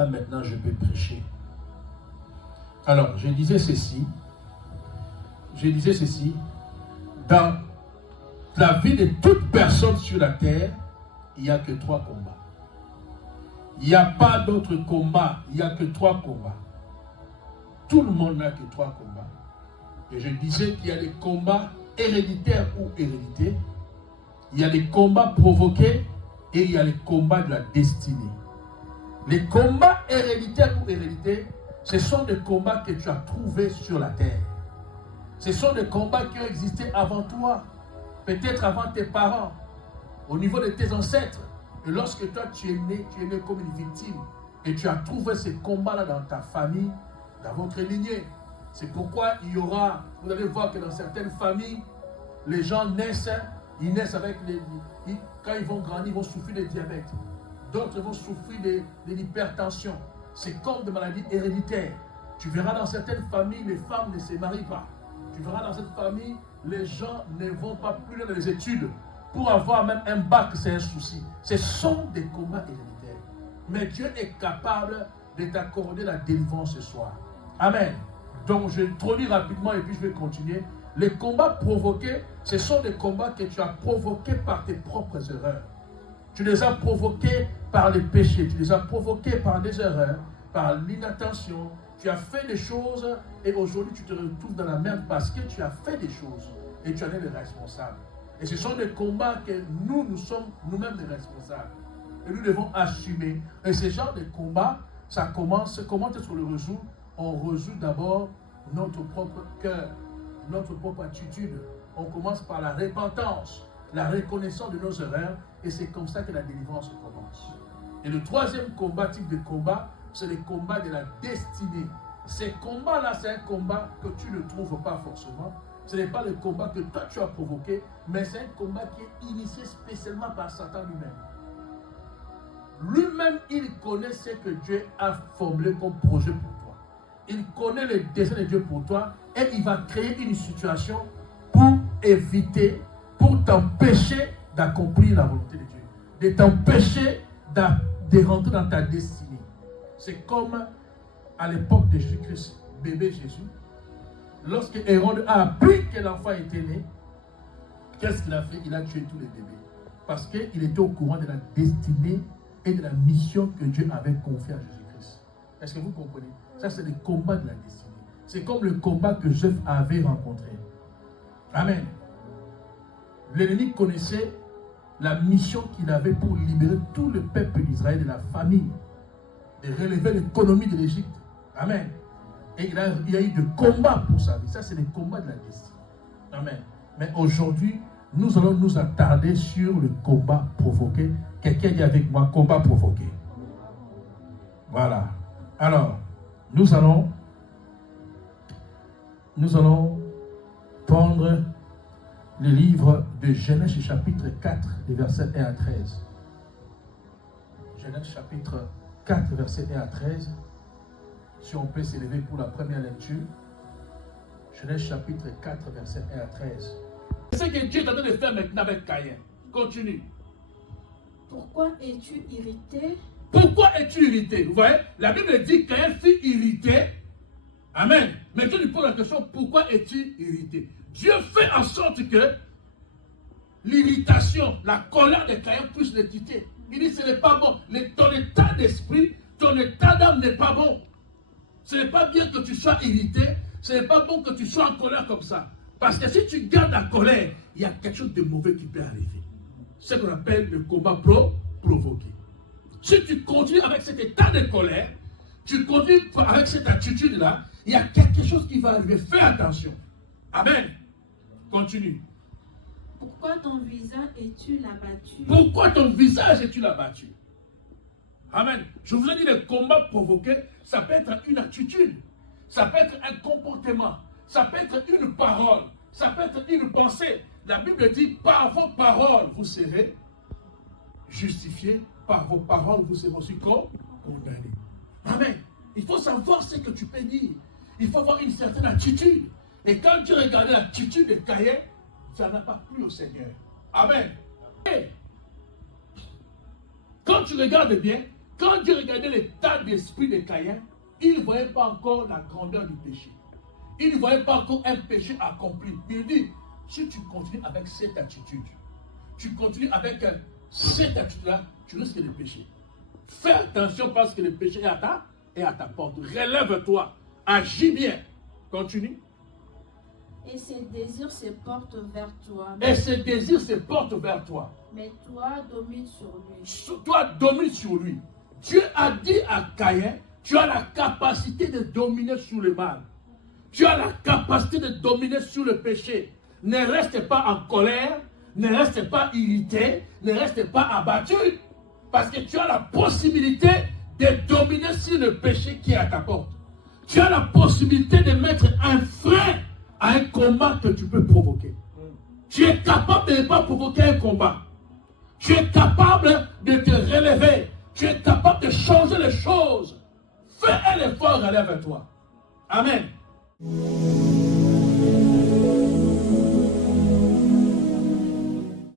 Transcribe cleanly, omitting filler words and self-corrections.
Là, maintenant, je peux prêcher. Alors, je disais ceci. Dans la vie de toute personne sur la terre, il n'y a que 3 combats. Il n'y a pas d'autres combats. Il n'y a que 3 combats. Tout le monde n'a que 3 combats. Et je disais qu'il y a des combats héréditaires ou hérédités. Il y a des combats provoqués et il y a les combats de la destinée. Les combats héréditaires ou hérédités, ce sont des combats que tu as trouvés sur la terre. Ce sont des combats qui ont existé avant toi, peut-être avant tes parents, au niveau de tes ancêtres. Et lorsque toi tu es né comme une victime et tu as trouvé ces combats-là dans ta famille, dans votre lignée. C'est pourquoi il y aura, vous allez voir que dans certaines familles, les gens naissent, ils naissent avec quand ils vont grandir, ils vont souffrir de diabète. D'autres vont souffrir de l'hypertension. C'est comme des maladies héréditaires. Tu verras dans certaines familles, les femmes ne se marient pas. Tu verras dans cette famille, les gens ne vont pas plus dans les études. Pour avoir même un bac, c'est un souci. Ce sont des combats héréditaires. Mais Dieu est capable de t'accorder la délivrance ce soir. Amen. Donc je introduis rapidement et puis je vais continuer. Les combats provoqués, ce sont des combats que tu as provoqués par tes propres erreurs. Tu les as provoqués par les péchés, tu les as provoqués par des erreurs, par l'inattention. Tu as fait des choses et aujourd'hui tu te retrouves dans la merde parce que tu as fait des choses et tu en es le responsable. Et ce sont des combats que nous sommes nous-mêmes les responsables. Et nous devons assumer. Et ce genre de combats, ça commence, comment est-ce qu'on le résout? On résout d'abord notre propre cœur, notre propre attitude. On commence par la repentance, la reconnaissance de nos erreurs, et c'est comme ça que la délivrance commence. Et le troisième combat, type de combat, c'est le combat de la destinée. Ces combats-là, c'est un combat que tu ne trouves pas forcément. Ce n'est pas le combat que toi tu as provoqué, mais c'est un combat qui est initié spécialement par Satan lui-même. Lui-même, il connaît ce que Dieu a formulé comme projet pour toi. Il connaît les desseins de Dieu pour toi et il va créer une situation pour éviter, pour t'empêcher d'accomplir la volonté de Dieu, de t'empêcher de rentrer dans ta destinée. C'est comme à l'époque de Jésus-Christ, bébé Jésus. Lorsque Hérode a appris que l'enfant était né, qu'est-ce qu'il a fait? Il a tué tous les bébés. Parce qu'il était au courant de la destinée et de la mission que Dieu avait confiée à Jésus-Christ. Est-ce que vous comprenez? Ça, c'est le combat de la destinée. C'est comme le combat que Joseph avait rencontré. Amen. L'ennemi connaissait la mission qu'il avait pour libérer tout le peuple d'Israël de la famine, de relever l'économie de l'Égypte. Amen. Et il y a eu de combats pour sa vie. Ça, c'est le combat de la destinée. Amen. Mais aujourd'hui, nous allons nous attarder sur le combat provoqué. Quelqu'un dit avec moi, combat provoqué. Voilà. Alors, nous allons prendre le livre de Genèse chapitre 4, les versets 1 à 13. Genèse chapitre 4, versets 1 à 13. Si on peut s'élever pour la première lecture. Genèse chapitre 4, versets 1 à 13. C'est ce que Dieu est en train de faire maintenant avec Caïn. Continue. Pourquoi es-tu irrité? Pourquoi es-tu irrité? Vous voyez, la Bible dit que Caïn fut irrité. Amen. Mais Dieu lui pose la question, pourquoi es-tu irrité? Dieu fait en sorte que l'irritation, la colère de Caïn puisse le quitter. Il dit, ce n'est pas bon. Ton état d'esprit, ton état d'âme n'est pas bon. Ce n'est pas bien que tu sois irrité. Ce n'est pas bon que tu sois en colère comme ça. Parce que si tu gardes la colère, il y a quelque chose de mauvais qui peut arriver. C'est ce qu'on appelle le combat provoqué. Si tu continues avec cet état de colère, tu continues avec cette attitude-là, il y a quelque chose qui va arriver. Fais attention. Amen. Continue. Pourquoi ton visage es-tu abattu? Pourquoi ton visage es-tu abattu? Amen. Je vous ai dit, le combat provoqué, ça peut être une attitude, ça peut être un comportement, ça peut être une parole, ça peut être une pensée. La Bible dit, par vos paroles, vous serez justifiés, par vos paroles, vous serez aussi condamnés. Amen. Il faut savoir ce que tu peux dire. Il faut avoir une certaine attitude. Et quand tu regardes l'attitude de Caïn, ça n'a pas plu au Seigneur. Amen. Et quand tu regardes bien, Quand Dieu regardait l'état d'esprit de Caïn, il ne voyait pas encore la grandeur du péché. Il ne voyait pas encore un péché accompli. Il dit, si tu continues avec cette attitude, tu continues avec cette attitude-là, tu risques de pécher. Fais attention parce que le péché est à ta porte. Relève-toi. Agis bien. Continue. Et ses désirs se portent vers toi. Et ses désirs se portent vers toi. Mais toi, domine sur lui. Toi, domine sur lui. Dieu a dit à Caïn, tu as la capacité de dominer sur le mal. Tu as la capacité de dominer sur le péché. Ne reste pas en colère, ne reste pas irrité, ne reste pas abattu. Parce que tu as la possibilité de dominer sur le péché qui est à ta porte. Tu as la possibilité de mettre un frein à un combat que tu peux provoquer. Tu es capable de ne pas provoquer un combat. Tu es capable de te relever. Tu es capable de changer les choses. Fais un effort, relève-toi. Amen.